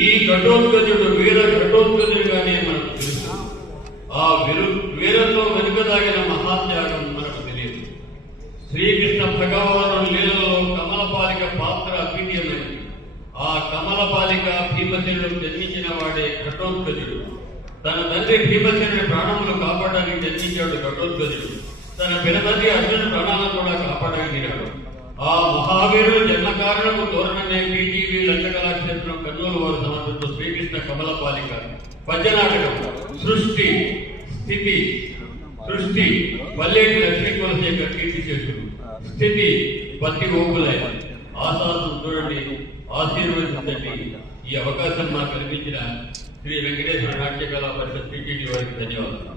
ఈ ఘటోత్కచుడు వీర ఘటోత్కచుడుగానే మనకు తెలుసు. ఆ వీరంలో వెనుకదాగిన మహాత్యాగం మనకు తెలియదు. శ్రీకృష్ణ భగవాను లీలలో కమలపాలిక పాత్ర అద్వితీయమైనది. ఆ కమలపాలిక భీమసేనుడు జన్మించిన వాడే ఘటోత్కచుడు. తన తండ్రి భీమసేనుడి ప్రాణములు కాపాడడానికి జన్మించాడు ఘటోత్కచుడు. తన పినతండ్రి అర్జునుడి ప్రాణాలను కూడా కాపాడగలిగాడు. ఆ మహావీరుడు జన్మకారణము తోరణమే పీటీవీ లంచకళాక్షేత్రం కర్నూలు వారు సమర్పిస్తూ శ్రీకృష్ణ కమలపాలిక పద్యనాటకం సృష్టి స్థితి సృష్టి పల్లెటి లక్ష్మీకులశేఖర్ కీర్తి చేసుడు స్థితి పత్తి ఓపులై ఆశాసం చూడండి, ఆశీర్వదించండి. ఈ అవకాశం మాకు కల్పించిన శ్రీ వెంకటేశ్వర నాట్య కళా పరిషత్ టీటీడీ వారికి ధన్యవాదాలు.